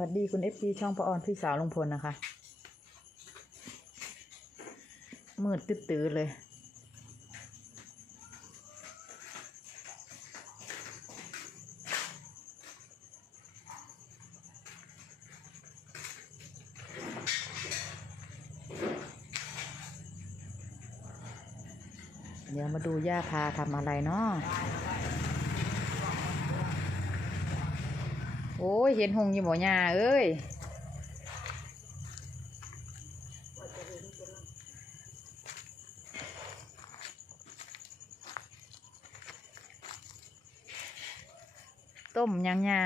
วัสดีคุณเอฟซีช่องพระออนพี่สาวลุงพลนะคะ มืดตื้อเลย เดี๋ยวมาดูย่าพาทำอะไรเนาะ โอ้ยเห็นหงอยู่บ่ย่าเอ้ยต้มยังย่า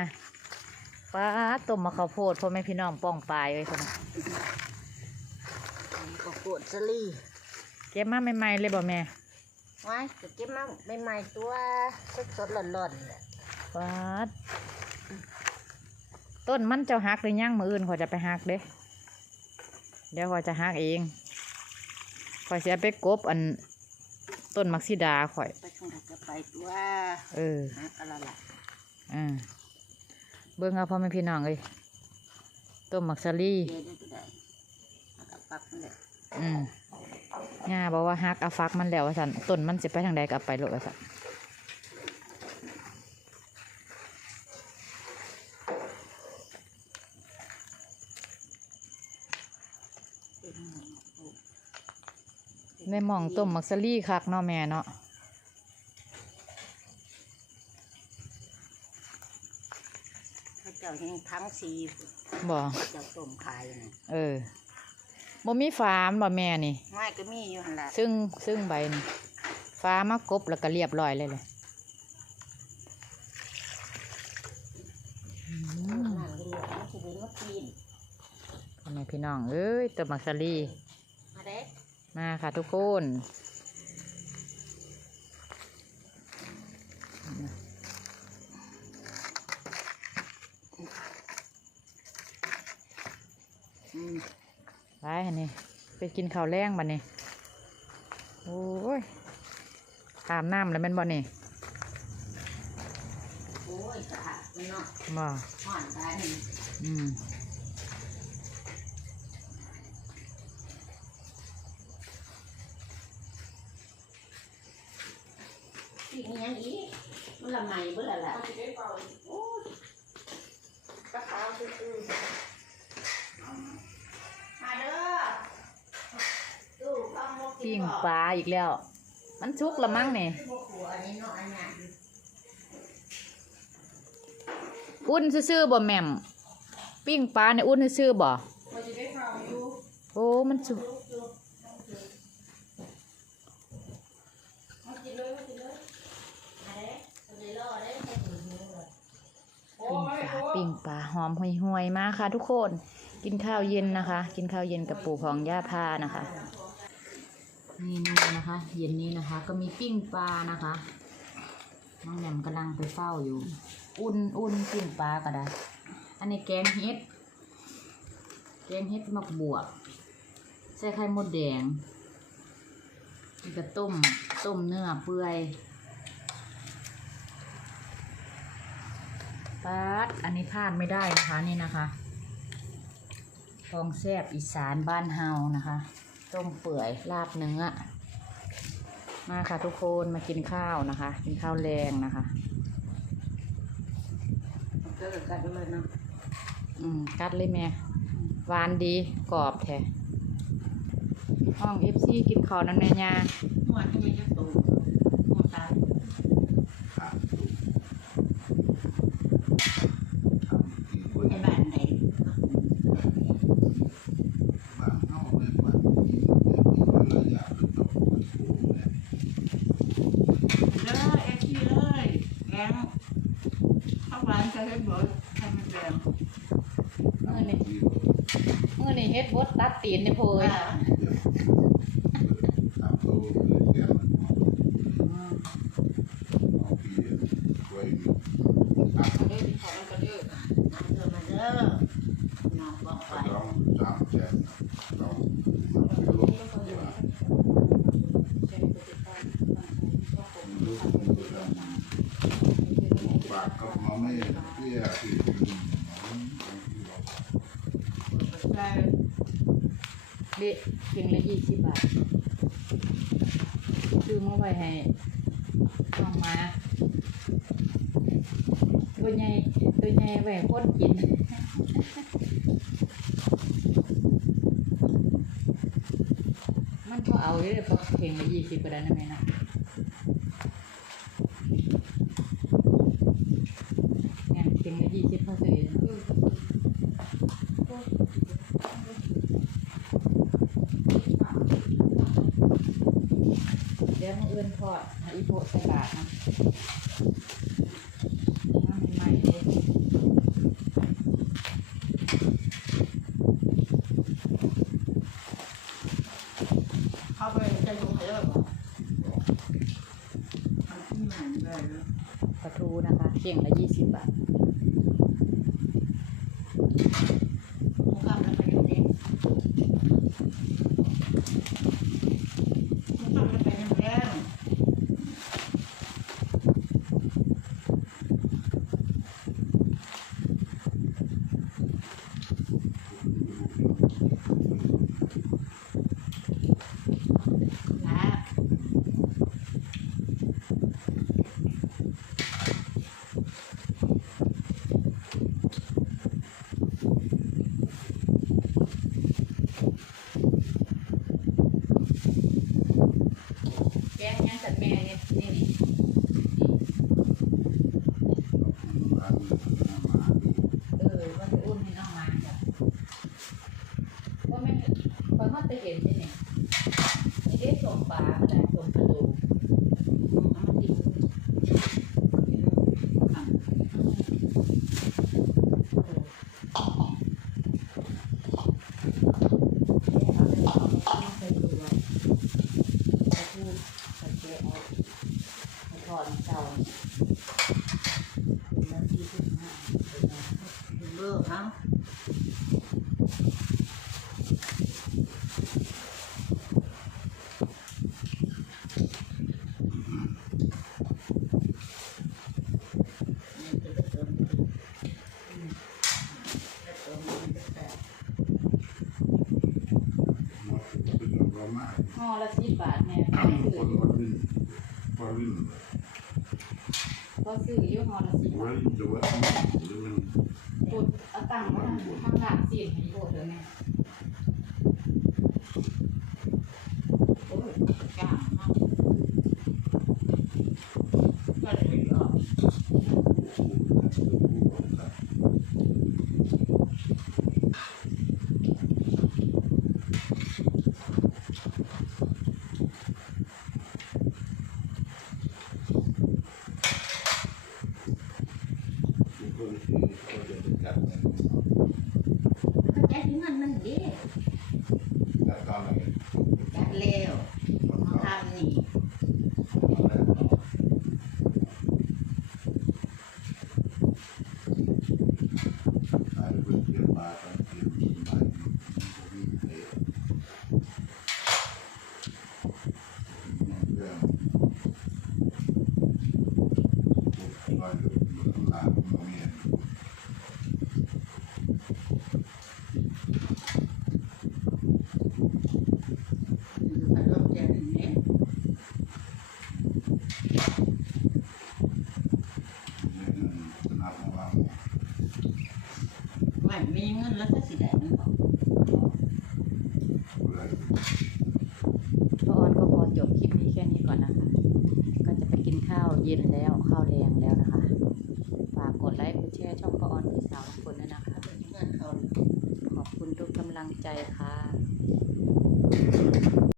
ป้าดต้มมะข้าวโพดพ่อแม่พี่น้องป้องปลายเลยคนน่ะก็ปวดสลีเก็บมาใหม่ๆเลยบ่แม่ไว้จะเก็บมาใหม่ๆตัวสดสดๆร้อนๆแหละป้าด ต้นมันเจ้าหักหรือยังมืออื่นขอยจะไปหักเด้เดี๋ยวขอยจะหักเองขอยเสียไปกบอันต้นมักซิดาข่อยไปทางไหนก็ไปตัวเออหาอะไรล่ะอ่าเบิ่งเอาพ่อแม่พี่น้องเอ้ยต้นมักซาลี่เดี๋ยวได้ก็ได้แล้วก็ปักนี่แหละอืมย่าบอกว่าฮักเอาฟักมันแล้วว่าสันต้นมันจะไปทางใดก็เอาไปโลดว่าสันเป็นหยังโอ้ ในหม่องต้มมักซาลี่คักเนาะแม่เนาะพระเจ้าแห่งทั้งสีบ่เจ้าต้มขายนี่เออบ่มีฟาร์มบ่แม่นี่ง่ายก็มีอยู่หั่นล่ะซึ่งซึ่งใบนี่ฟ้ามากบแล้วก็เรียบร้อยเลยเลยอืมนั่งเรือมันสิเดินมากินพ่อแม่พี่น้องเอ้ยต้มมักซาลี่มาเด้ มาค่ะทุกคนอืมไปอันนี้ไปกินข้าวแรงบัดนี้โอ้ยถามน้ำแล้วแม่นบ่นี่โอ้ยสะอาดมันเนาะบ่ห่อนได้นี่อืม สิมีหยังอีกมันละไหมเบิ่ละล่ะโอ้ยกระเป๋าซื่อมาเด้อตู้ข้าวมกกิปิ้งปลาอีกแล้ว มันชุกละมั้งเนาะอันเนี้ยอุ่นซื่อๆบ่แม่ม ปิ้งปลาเนี่ยอุ่นซื่อๆบ่มันจะได้ข้าอยู่โอ้ มันสุก มากินเลยมากินเลยมาเด้เอาเลยรอเด้ให้ถึงมื้อเลย ปิ้งปลาหอมห่วยๆมาค่ะ ทุกคน กินข้าวเย็นนะคะ กินข้าวเย็นกับปู่ของย่าพานะคะ นี่นี่นะคะ เย็นนี้นะคะ ก็มีปิ้งปลานะคะน้องแหม่มกำลังไปเฝ้าอยู่ อุ่นอุ่นปิ้งปลาก็ได้ อันนี้แกงเห็ด แกงเห็ดมักบวบใส่ไข่มดแดงนี่ก็ต้มต้มเนื้อเปื่อย ปัดอันนี้พลาดไม่ได้นะคะนี่นะคะทองแซบอีสานบ้านเฮานะคะ ต้มเปื่อยลาบเนื้อมาค่ะทุกคนมากินข้าวนะคะ กินข้าวแรงนะคะเกิดกันเลยเนาะอืมกัดเลยแม่หวานดีกรอบแท้ห้องเอฟซีกินข้าวนั่นแน่ยาหัวที่มันจะตูหัวตาไอ้บ้านไหน เลยไอ้ที่เลยแกงข้าวหวานจะให้เบิร์ดให้มันแรงเมื่อนี่เมื่อนี่เฮ็ดบดตัดตีนในโพยอ่าเ Yeah, เบะเงละยี่สิบบาทซื้อมาไว้ให้น้องมาตัวใหญ่ตัวใหญ่ไว้คนกิน มันก็เอาเลยเพราะเก่งละยี่สิบก็ได้นะแม่นะ อื้อนทอดให้อีโพใส่บาทนะน้ำใหม่ๆเลยเข้าไปจะลงให้แล้วบอกทำที่ใหม่ได้แล้วปลาทูนะคะเข่งละยี่สิบบาท มุกกลับแล้วไปยังไงมุกกลับแล้วไปยังแรงนะ แกงยังจัดแม่เนี่ยนี่นี่เออว่าจะอุ้มให้น้องมาจ้ะว่าแม่นคอยมาไปเห็นที่นี่นี่ได้ส่งปลาอะไรส่งกระดูกเอามากินถอนเจ้าถึงนาทีที่ห้า เบอร์เอานี่จะได้เติมอืมได้เติมมันจะแตก ห่อละสิบบาทเนี่ยซื้อก็ซื้ออยู่ห่อละสิบบาทปุดเอาตังค์มาทำหลักสิให้โบดเลยแม่โอ้ยกล้า Yeah. เย็นแล้วข้าวแรงแล้วนะคะ ฝากกดไลค์กดแชร์ช่องพ่อออนพี่สาวทุกคนด้วยนะคะเงินเขาขอบคุณทุกกำลังใจค่ะ